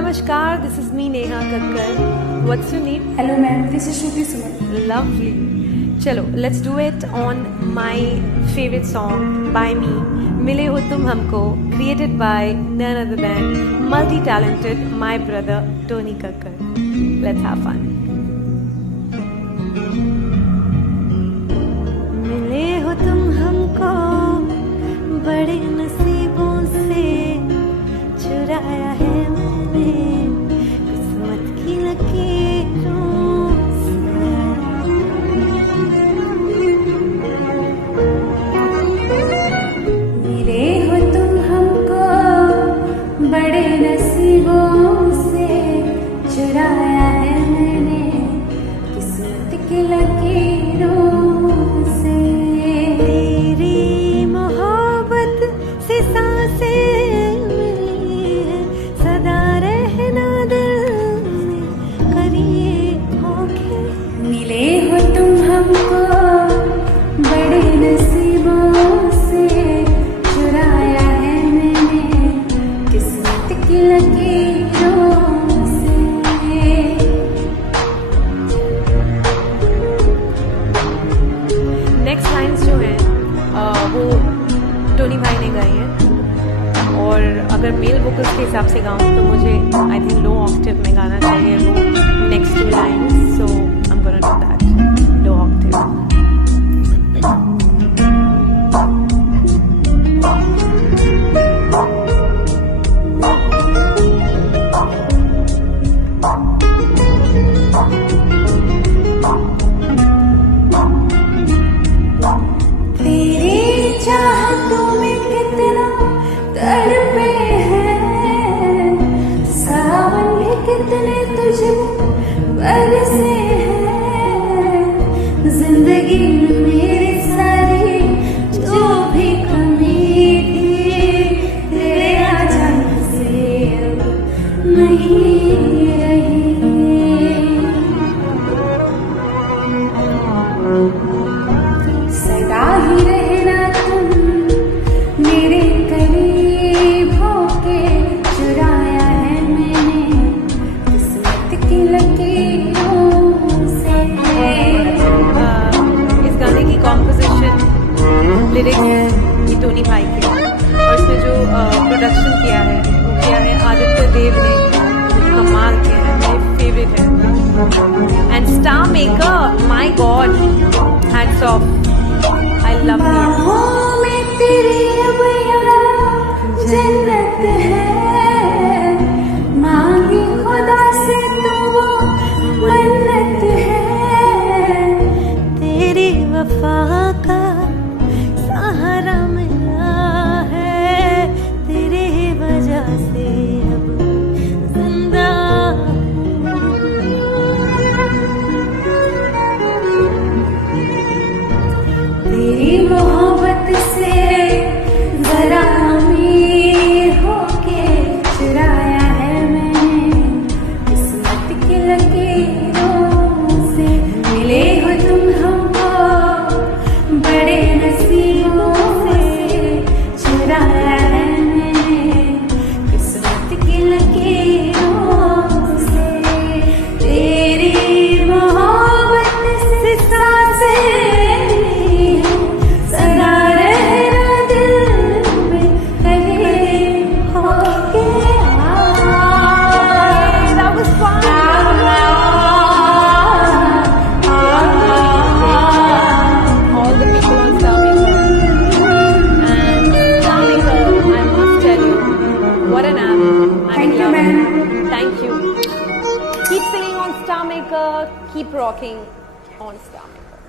Namaskar, this is me Neha Kakkar. What's your name? Hello ma'am, this is Shruti Suman. Lovely. Chalo, let's do it on my favorite song by me, Mile Ho Tum Humko, created by none other than multi-talented my brother Tony Kakkar. Let's have fun. मिले हो तुम हमको बड़े नसीबों से, चुराया है मैंने किस्मत की लकीरों से। मिले हो तुम हमको बड़े नसीबों से, चुराया है मैंने किस्मत की लकीरों से। तेरी मोहब्बत से सांसें मिली है, सदा रहना दिल में करीब होके। मिले हो तुम हमको बड़े नसीबों से, चुराया है मैंने किस्मत की लकीरों से। नेक्स्ट लाइन्स जो हैं वो टोनी भाई ने गाई हैं, और अगर मेल वोकल्स के हिसाब से गाऊँ तो मुझे आई थिंक लो ऑक्टेव में गाना चाहिए वो next two lines, so I am gonna do that low Octave. तेरी चाहतों में कितना तड़पे हैं, सावन भी कितने तुझे बरसे हैं। जिंदगी में मेरी सारी जो भी कमी थी, तेरे आ जाने से अब नहीं रही। सदा ही रहना तुम मेरे करीब होके, चुराया है मैंने किस्मत की लकीरों से। इस गाने की कॉम्पोजिशन लिरिक्स ये टोनी भाई के, और इसमें जो प्रोडक्शन किया है वो किया है आदित्य देव ने, जो कमाल किया है, मेरे फेवरेट है। And star maker, my God, hats off, I love you. बाहों में तेरी अब यहाँ जन्नत है, मांगी खुदा से तो वो मन्नत है। तेरी वफा का सहारा मिला है, तेरे वजह से अब जिंदा तेरी मोहब्बत से जरा अमीर होके, चुराया है मैंने किस्मत की लकीरों से। मिले हो तुम हमको बड़े नसीबों से, चुराया है मैंने किस्मत की लकीरों से। तेरी मोहब्बत से सांसें सदा रहना दिल में करीब होके। That was fun. All the people on Star Maker. And Star Maker, I must tell you, what an app. I'm Thank in you, love. ma'am. Thank you. Keep singing on Star Maker, keep rocking on Star Maker.